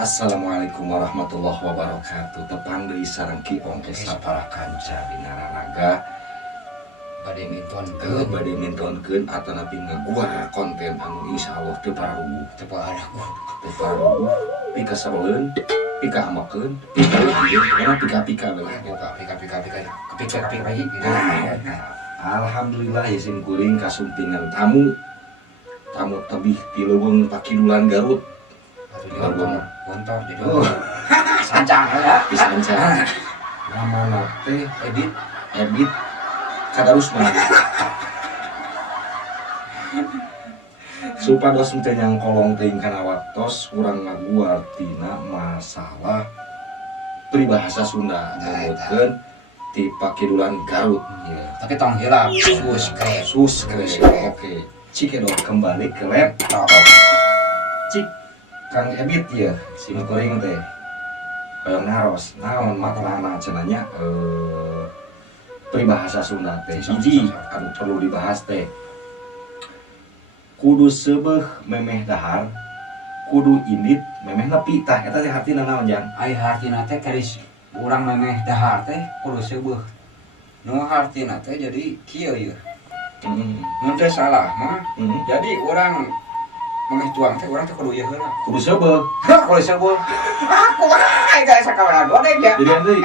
Assalamualaikum warahmatullahi wabarakatuh. Tepang deui sareng Ki Ongke sapara kanca binararaga bade mintonkeun atau napi ngaguar konten anu insyaallah teu pararuguh pika sabeuleun pika amakeun pika belah Kepika lagi. alhamdulillah isin kuring kasumpingan tamu tebih ti leuweung Pakidulan Garut. Gontor jadi sancang ya. Disancang namana teh Edit Kadarusman. Supados teu nyangkolong teuing kana waktos urang ngaguar tina masalah peribahasa Sunda nyebutkeun ti Pakidulan Garut. Tapi tong hilap Sus kres. Oke. Cik edo kembali ke laptop. Cik Kang Ebit ya, si kuring teh. Hoyong naros, naon maknana cenanya peribahasa Sunda teh. Hiji anu perlu dibahas teh. Kudu seubeuh memeh dahar, kudu indit memeh nepi tah eta teh hartina naon jang? Ai hartina teh keris urang memeh dahar teh kudu seubeuh. Nu hartina teh jadi kieu ieu. Mun teh salah mah. Jadi urang memeh tuang teh urang teh kudu ieu heula. Kudu seubeuh. Kudu seubeuh. Kumaha eta sakabaraha godeg ya. Jadi deui.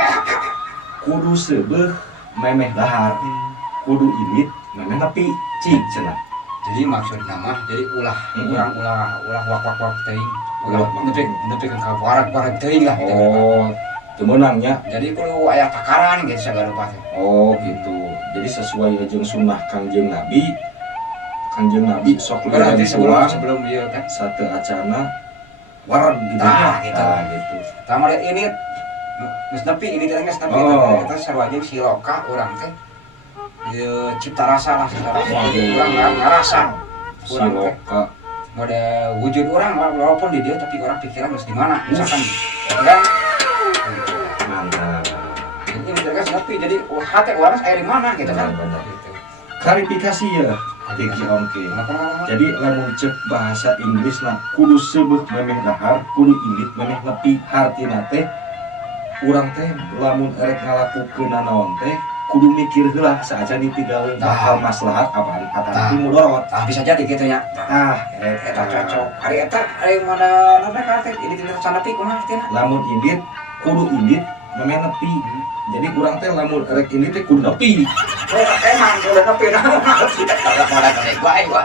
Kudu seubeuh memeh dahar, kudu indit memeh nepi cik cenah. Jadi maksudna mah jadi urang ulah wak teuing. Ulah nepi ka warak teuing lah. Oh, teu meunang nya. Jadi kudu aya takaran gitu sagarupa teh. Oh gitu. Jadi sesuai jeung sunnah Kangjeng Nabi. Kangjeng Nabi sok Berarti pulang sebelum dia kan satu acana wareg gitu Tah, ya. gitu. Tah, gitu. Tama lihat ini geus nepi ini teh geus nepi Oh. eta sarwajib siloka urang teh ieu cipta rasa lah cipta rasa urang ngarasa urang teh Siloka. mode wujud urang walaupun di dia tapi orang pikiran geus di mana misalkan kan Mantap. ini mereka nepi jadi hati urang aya di mana gitu kan Benar. gitu. Klarifikasi ya. Tiki Ongke. Kenapa? Jadi lamun cek bahasa Inggris na kudu seubeuh memeh dahar, kudu indit memeh nepi hartina teh urang teh lamun erek ngalakukeun naon teh kudu mikir heula saaja dipigaweun bakal maslahat apaan atanapi mudorot. Ah bisa jadi gitu nya. Nah, Eta cocok. Hari eta ari mana nana kate ini tidak sanapi kumaha artinya? lamun indit kudu indit memeh nepi. Jadi urang teh lamun erek indit teh kudu nepi. Emang udah nepi dah. Kalau mau ada gua.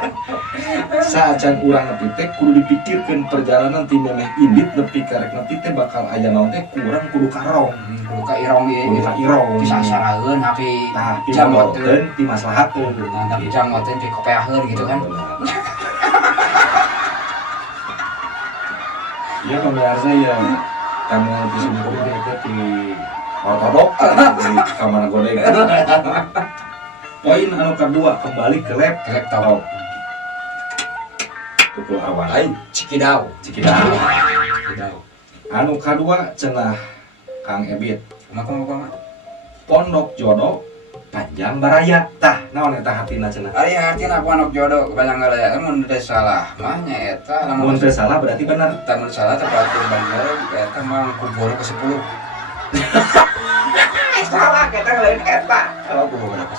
Saajan urang nepi teh kudu dipikirkeun perjalanan ti memeh indit nepi karek nepi teh bakal aya naon teh kurang kudu karong. Kudu ka irong ieu. Kudu ka irong. Bisa saraeun tapi Nah, jam pimodorkeun ti maslahatkeun. Nah, tapi jam moten pi kopeaheun gitu kan. Iya pemirsa ya, kamu disebut itu di ortodok di kamar godeng. Poin anu kedua kembali ke laptop. Tukul awal. Lain cikidau. Cikidau. Cikidau. Anu kedua cenah Kang Ebit. Kumaha? Pondok Jodoh Panjang Baraya. Tah, naon eta hartina cenah? Ari artina pondok jodoh kebanyakan galaya mun teu salah mah nya eta Mun teu salah berarti bener. mun salah teh berarti bener eta mah kubur ke 10. Salah kita lain eta. Kalau kubur ke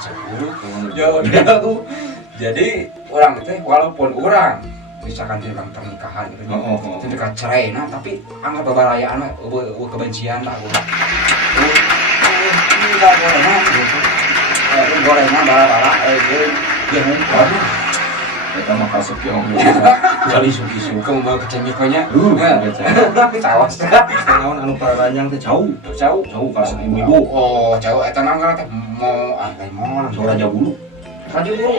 10 jodoh. Jadi orang teh walaupun orang misalkan di dalam pernikahan gitu itu dekat cerai nah tapi anggap babarayaan mah kebencian lah ulah. Enggak boleh mah gitu. Gorengnya bala-bala dia ngumpul. Eta mah kasep yang kali suki-suki. Kamu mau kecenyekannya? Cawas. Naon anu pararanyang teh jauh kasep ibu-ibu. Oh, jauh eta nang teh mau lain mau So Raja Bulu. Raja Bulu.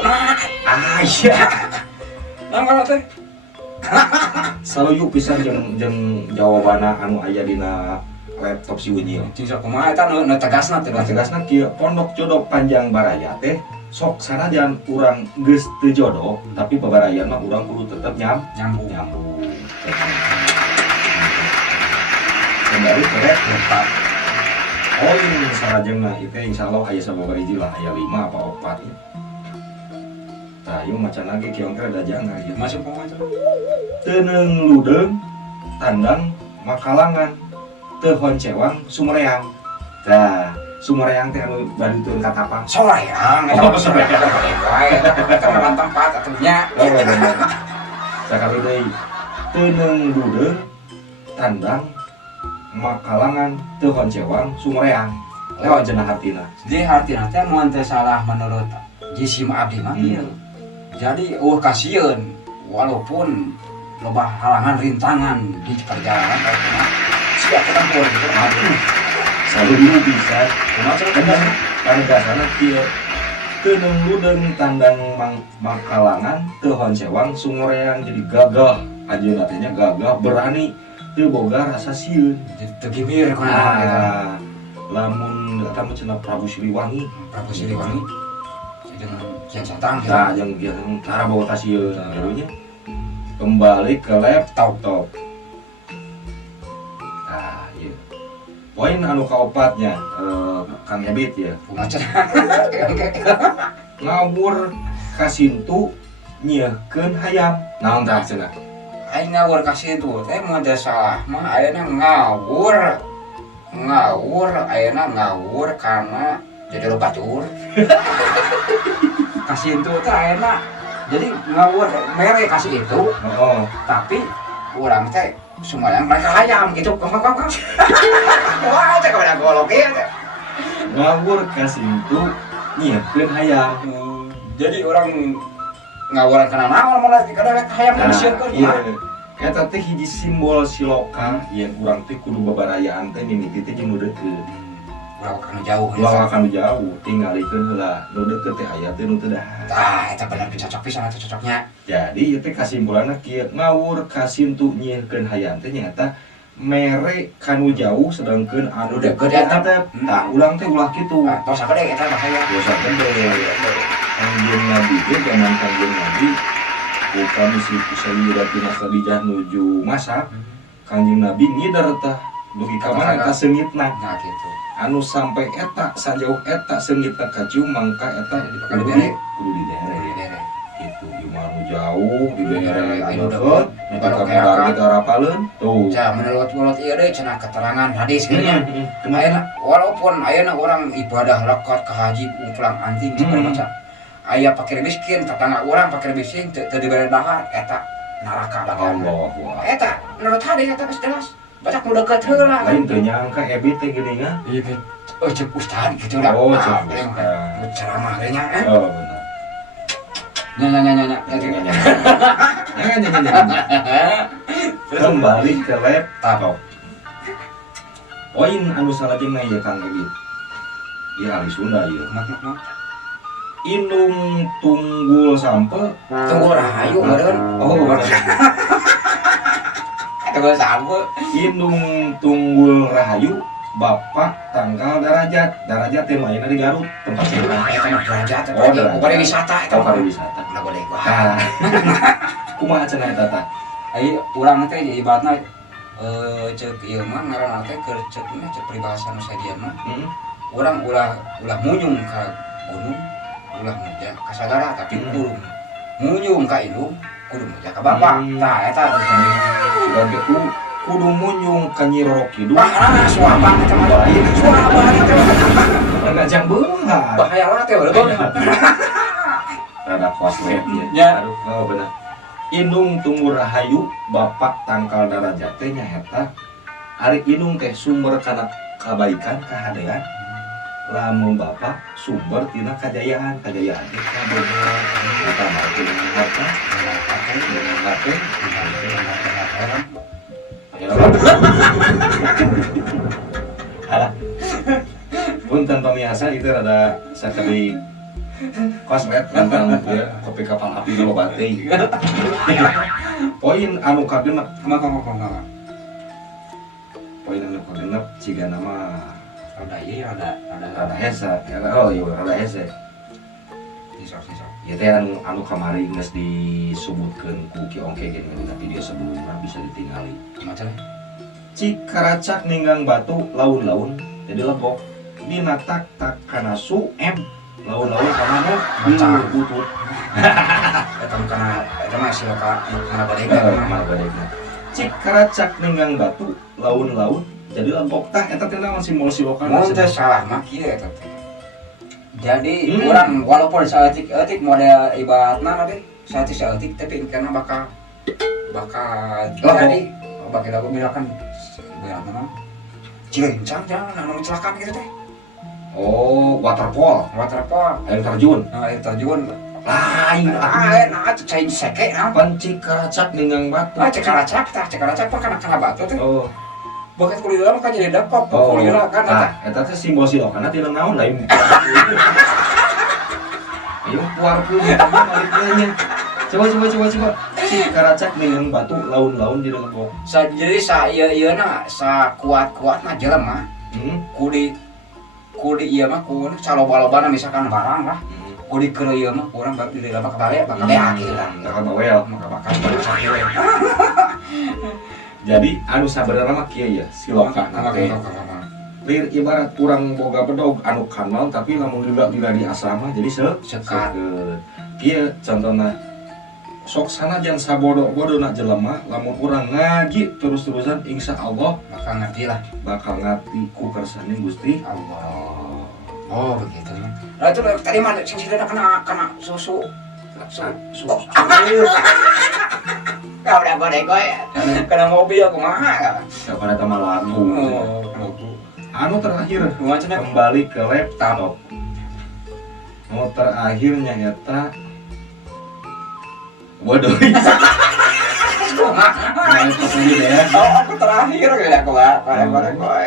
Iya. Nang teh. Saluyuk pisan jeung jawabanna anu aya dina laptop si Unyil. Bisa kumaha eta nu tegasna teh. Tegasna kieu Pondok Jodoh Panjang Baraya teh sok sanajan urang geus teu jodoh tapi babarayan mah urang kudu tetep nyambung. Kembali ke laptop. Oh ini sarajengna itu insyaallah aya sababaraha hiji lah aya 5 apa 4 ya. Tah ieu macan lagi kieu angker ada jangan ya. Masuk kumaha? Teuneng ludeung tandang makalangan teu honcewang sumereang. Tah sumereang teh anu baduteun ka tapang. Soreang, eta mah soreang wae, eta mah tempat atunya. Oh bener. Sakali deui teuneng dudeung tandang makalangan teu honcewang sumereang. Naon cenah hartina? Jadi hartina teh mun teu salah menurut jisim abdi mah ieu. Jadi kasieun walaupun loba halangan rintangan di perjalanan karena siap ketempur gitu. Selalu dulu bisa. Kumaha cenah Karena tegasna? penegasanna kieu teuneng ludeung tandang makalangan teu honcewang sumereang jadi gagah. Anjeunna teh nya gagah berani teu boga rasa sieun. Jadi teu gimir kunaon gitu. Lamun eta mah cenah Prabu Siliwangi. Prabu Siliwangi dengan Kian Santang gitu. Nah, yang cara bawa tasieun barunya kembali ke laptop. Nah, iya. Poin anu kaopatnya Kang Ebit ya. Kumaha cenah? Ngawur kasintu nyiekeun hayam. Naon tah cenah? Aing ngawur kasih itu, teh mun teu salah mah ayeuna ngawur ayeuna ngawur karena jadi lo batur. Kasih itu teh ayeuna jadi ngawur mere kasih itu, Oh. tapi urang teh semuanya mereka hayam gitu. Kong. Wah, teh kada golok ieu teh. Ngawur kasintu nyiekeun hayam. Jadi orang ngawuran kana naon malah kada hayam disieunkeun iya. mah. Eta teh hiji simbol siloka yang urang teh kudu babarayaan teh mimiti teh jeung nu deukeut. Lawakan jauh. Lawakan jauh tinggalikeun heula nu deukeut teh aya teh nu teu dahar. Tah, eta bener cocok pisan eta cocoknya. Jadi ieu teh kasimpulanna kieu ngawur kasintu nyieunkeun hayam teh nyaeta mere kanu jauh sedangkeun anu deukeut antep. Tah ulang teh ulah kitu. Tos sakade eta bahaya. Dosa gede. Kanjeng Nabi ge zaman Kanjeng Nabi bukan misi Sayyidatina Khadijah nuju masak. Kanjeng Nabi ngidar tah dugi ka mana ka seungitna. Nah gitu. Anu sampai eta sajauh eta seungitna kacium mangka eta Kudu dibere. kudu dibere. Dere. Gitu ieu mah anu jauh dibere Anu deukeut deukeut, ka mudar kita rapaleun. Tuh. Ca menurut ieu deui cenah keterangan hadis kieu nya. Ayeuna walaupun ayeuna urang ibadah lekat ka haji pulang anjing segala macam. Aya pakir miskin, tetangga urang pakir miskin teu dibere dahar eta neraka bagian. Allah. Eta menurut hadis eta geus jelas. Batak nu deukeut heula. Lain teu nyangka Ebit teh geuningan. Iya kan. Oh cek ustad gitu lah. Oh, cek ustad. Ceramah ge nya. Oh benar. Nya. Kembali ke laptop. Poin anu salajengna ieu Kang Ebit. Ieu ahli Sunda ieu. Indung tunggul sampe Tunggu rahayu meureun. Oh bener. Tunggu sampe. Indung tunggul rahayu Bapak tanggal darajat teh ayeuna di Garut tempat singgah. Eta mah derajat. Oh, derajat. Pokoknya wisata eta. Tempat wisata. Udah boleh gua. Nah, kumaha cenah eta tah? Ai urang teh ibaratna cek ieu mah ngaranna teh keur cek peribahasa nu sadia mah. Urang ulah munyung ka gunung, ulah muja ka sagara tapi kudu munyung ka indung, kudu muja ka bapak. Tah eta Sebagai kudu munyung ka Nyi Roro Kidul. suapa eta mah lain. Suapa eta mah Agak jang beunghar. bahaya lah teh ulah beunghar. Rada koslet Ya. ya. Aduh, oh benar. Indung tunggu rahayu Bapak tangkal darajat teh nyaeta ari indung teh sumber kana kabaikan kahadean. Lamun Bapak sumber tina kajayaan teh kabogoh. Eta mah teh harta, harta. Punten pamiasa itu rada sakali kosmet tentang ya, kopi kapal api dulu batik. Poin anu kagenep, poin anu kagenep jika nama Rada ieu rada hese, oh iya rada hese. Sisok. Ya teh anu kamari geus disebutkeun ku Ki Ongke gen di video sebelumnya bisa ditingali. Macam Cik karacak ninggang batu laun-laun jadi legok dina tak kanasu laun-laun kamana Macam. butut eta mah kana eta mah siloka kana bodega mana badegna cik karacak nenggang batu laun-laun jadi lempok tah eta teh naon simbol silokan mun teh salah mah kieu eta teh. Jadi Hmm. orang walaupun saeutik-eutik model ibaratna teh saeutik tapi karena bakal jadi bakal lagu misalkan ibaratna cilencang jangan anu kecelakaan gitu teh. oh waterfall Waterfall, air terjun air terjun, lain nah cai seke apa? pan cik karacak nenggang batu Cekaracak kan kana batu teh. oh Bukan kulila mah kan jadi dapok, kulila kan eta. eta teh simbol silokan tina naon lain ayo puarkeun eta mah maliknya coba cik karacak nenggang batu laun-laun jadi lempok Jadi ieu-ieuna sa kuat-kuatna jelema kudi ieu mah ku saloba-lobana misalkan barang lah. Kudi keur ieu mah urang baru di dalam kabare kieu lah. bakal bawel Maka bakal sakieu. jadi anu sabenerna mah kieu ya silokan teh lir ibarat kurang boga bedog anu kanal tapi lamun lila di asrama jadi Sekat. kieu contohna sok sanajan sabodo-bodona jelema lamun urang ngaji terus-terusan insya Allah bakal ngerti lah. bakal ngerti ku kersane Gusti Allah. Oh begitu ya. Nah itu tadi mah sing sidana kena susu. Kau udah bodek gue kena mobil kumaha. kepada tema lagu anu terakhir Kumaha cenah? kembali ke laptop mau terakhirnya nyata waduh Kumaha? laptop ini deh ya Oh aku terakhir ya aku bodek gue.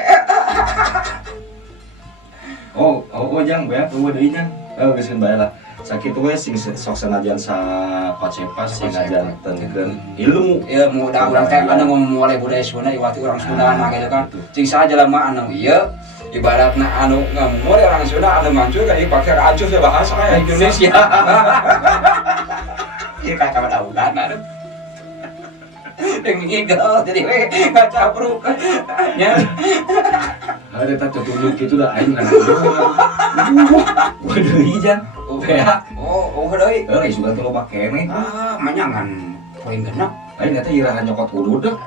oh jang beak eueuh deui jang geus bae lah sakit we sing sok sanajan sa pacepas sing ajan tengkeun ilmu Ilmu da urang teh anu mulai budaya Sunda iwati urang Sunda mah gitu kan. Sing saja lama anu ieu ibaratna anu ngamul orang Sunda anu mancul kan dipake acuh ya bahasa kayak Indonesia. Ieu kayak kabar daudan anu. Yang ngigel jadi we ngacapruk nya. ada eta tutup kitu da aing kan waduh hijang beak Oh deui. sudah teh loba keneh Manyangan poin genep. aing eta iraha nyokot udud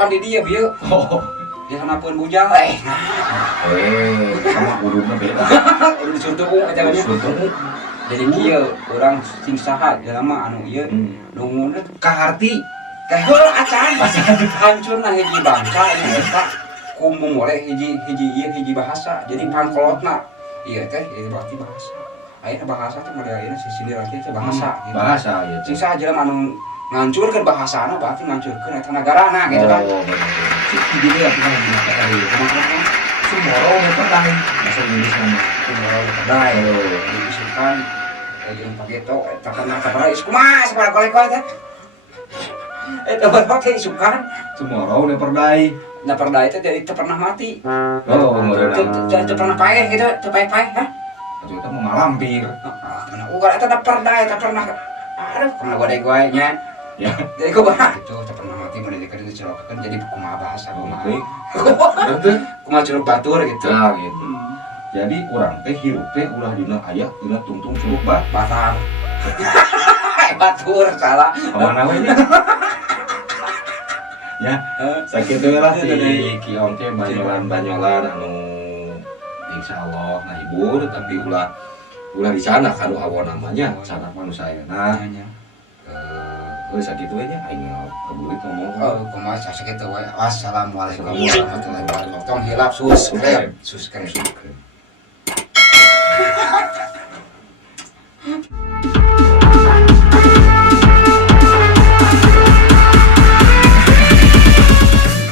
Pan di dieu bieu. oh Di hanapeun bujang sama ududna beda Udah disuntung eta nya. suntung Jadi kieu urang sing saha jelema anu ieu nungguna kaharti teh heul acan hancurna hiji bangsa ieu eta kumu mulai hiji bahasa jadi pangkolotna ieu teh ieu berarti bahasa ayeuna bahasa teh model ayeuna sisini lagi teh bahasa gitu. bahasa ya Sing saha jelema anu ngancurkeun bahasana berarti ngancurkeun eta nagarana gitu kan. cik jadi ya kita ngomong tadi sumoro pernah bahasa Inggris nama Sumoro kedai dibisukan jeung pageto eta kana sabaraha kumaha sabaraha kolekol teh. Eta pakai isukan sumoro perdai nah perda itu jadi itu pernah mati itu pernah paeh gitu itu paeh kan itu mau malampir mana ugar itu perda itu pernah aduh pernah gue nya ya jadi gue bahas itu pernah mati mana dikasih dicelokakan jadi kumaha bahasa kumaha berarti kumaha curug batur gitu nah gitu jadi orang teh hirup teh ulah dina aya dina tungtung curug batar batur salah kemana we nya ya sakit lah si kiong teh banyolan anu insyaallah hibur tapi ulah di sana kalau awal namanya sana manusia nah sakit we nya aing kebulit ngomong kumaha sakit we wassalamualaikum warahmatullahi wabarakatuh tong hilap sus